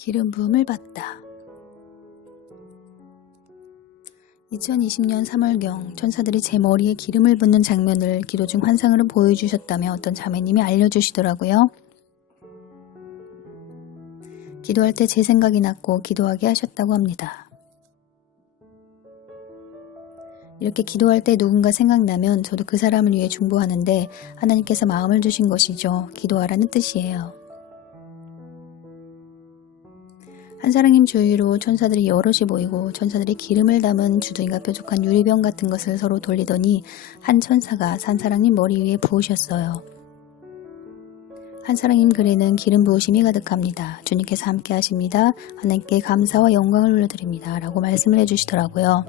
기름 부음을 받다. 2020년 3월경 천사들이 제 머리에 기름을 붓는 장면을 기도 중 환상으로 보여주셨다며 어떤 자매님이 알려주시더라고요. 기도할 때 제 생각이 났고 기도하게 하셨다고 합니다. 이렇게 기도할 때 누군가 생각나면 저도 그 사람을 위해 중보하는데 하나님께서 마음을 주신 것이죠. 기도하라는 뜻이에요. 한사랑님 주위로 천사들이 여럿이 모이고 천사들이 기름을 담은 주둥이가 뾰족한 유리병 같은 것을 서로 돌리더니 한 천사가 한사랑님 머리 위에 부으셨어요. 한사랑님 글에는 기름 부으심이 가득합니다. 주님께서 함께 하십니다. 하나님께 감사와 영광을 올려드립니다. 라고 말씀을 해주시더라고요.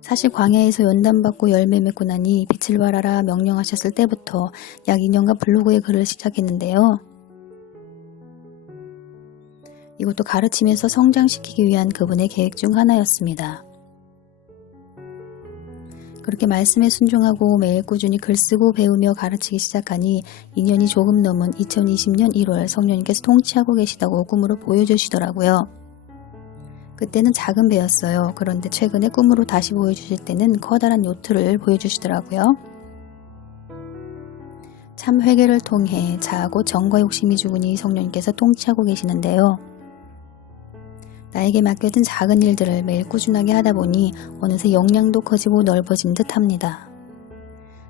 사실 광야에서 연단받고 열매 맺고 나니 빛을 발하라 명령하셨을 때부터 약 2년간 블로그에 글을 시작했는데요. 이것도 가르치면서 성장시키기 위한 그분의 계획 중 하나였습니다. 그렇게 말씀에 순종하고 매일 꾸준히 글쓰고 배우며 가르치기 시작하니 2년이 조금 넘은 2020년 1월 성령님께서 통치하고 계시다고 꿈으로 보여주시더라고요. 그때는 작은 배였어요. 그런데 최근에 꿈으로 다시 보여주실 때는 커다란 요트를 보여주시더라고요. 참 회개를 통해 자하고 정과 욕심이 죽으니 성령님께서 통치하고 계시는데요. 나에게 맡겨진 작은 일들을 매일 꾸준하게 하다 보니 어느새 역량도 커지고 넓어진 듯 합니다.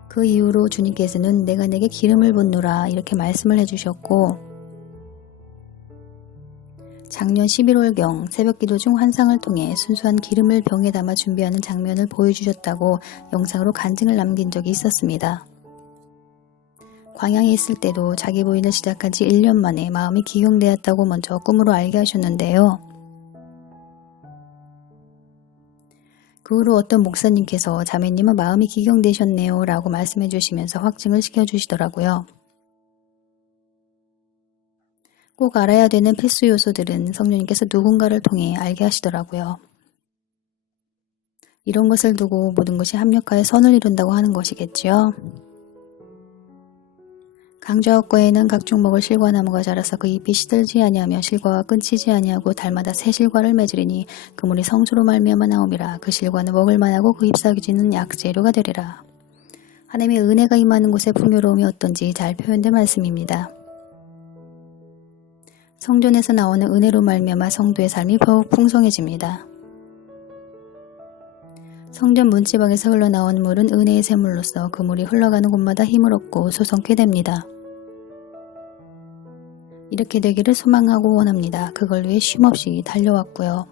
그 이후로 주님께서는 내가 내게 기름을 붓노라 이렇게 말씀을 해주셨고 작년 11월경 새벽기도 중 환상을 통해 순수한 기름을 병에 담아 준비하는 장면을 보여주셨다고 영상으로 간증을 남긴 적이 있었습니다. 광야에 있을 때도 자기 부인을 시작한 지 1년 만에 마음이 기경되었다고 먼저 꿈으로 알게 하셨는데요. 그 후로 어떤 목사님께서 자매님은 마음이 기경되셨네요 라고 말씀해 주시면서 확증을 시켜주시더라고요. 꼭 알아야 되는 필수 요소들은 성령님께서 누군가를 통해 알게 하시더라고요. 이런 것을 두고 모든 것이 합력하여 선을 이룬다고 하는 것이겠지요. 강좌업과에는 각종 먹을 실과나무가 자라서 그 잎이 시들지 아니하며 실과가 끊치지 아니하고 달마다 새 실과를 맺으리니 그물이 성수로 말미암아 나옴이라. 그 실과는 먹을 만하고 그 잎사귀지는 약재료가 되리라. 하나님의 은혜가 임하는 곳의 풍요로움이 어떤지 잘 표현된 말씀입니다. 성전에서 나오는 은혜로 말미암아 성도의 삶이 더욱 풍성해집니다. 성전 문지방에서 흘러나온 물은 은혜의 샘물로서 그 물이 흘러가는 곳마다 힘을 얻고 솟성케 됩니다. 이렇게 되기를 소망하고 원합니다. 그걸 위해 쉼없이 달려왔고요.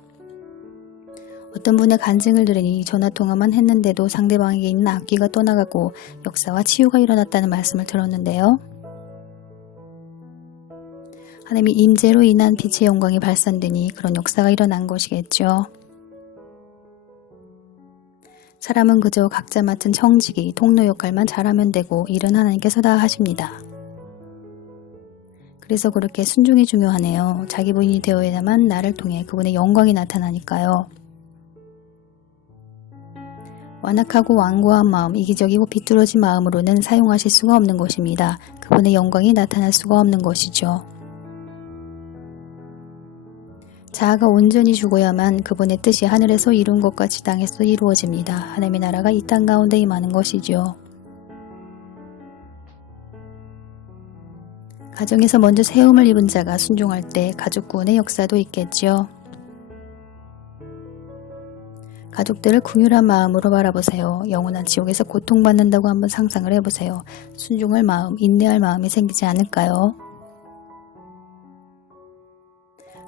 어떤 분의 간증을 들으니 전화통화만 했는데도 상대방에게 있는 악귀가 떠나가고 역사와 치유가 일어났다는 말씀을 들었는데요. 하나님의 임재로 인한 빛의 영광이 발산되니 그런 역사가 일어난 것이겠죠. 사람은 그저 각자 맡은 청지기, 통로 역할만 잘하면 되고 일은 하나님께서 다 하십니다. 그래서 그렇게 순종이 중요하네요. 자기 부인이 되어야만 나를 통해 그분의 영광이 나타나니까요. 완악하고 완고한 마음, 이기적이고 비뚤어진 마음으로는 사용하실 수가 없는 것입니다. 그분의 영광이 나타날 수가 없는 것이죠. 자아가 온전히 죽어야만 그분의 뜻이 하늘에서 이룬 것 같이 땅에서 이루어집니다. 하나님의 나라가 이 땅 가운데 임하는 것이죠. 가정에서 먼저 세움을 입은 자가 순종할 때 가족 구원의 역사도 있겠죠. 가족들을 긍휼한 마음으로 바라보세요. 영원한 지옥에서 고통받는다고 한번 상상을 해보세요. 순종할 마음, 인내할 마음이 생기지 않을까요?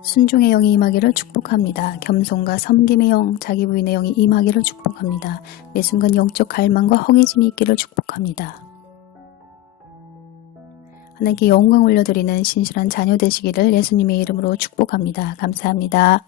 순종의 영이 임하기를 축복합니다. 겸손과 섬김의 영, 자기 부인의 영이 임하기를 축복합니다. 매 순간 영적 갈망과 허기짐이 있기를 축복합니다. 하나님께 영광 올려드리는 신실한 자녀 되시기를 예수님의 이름으로 축복합니다. 감사합니다.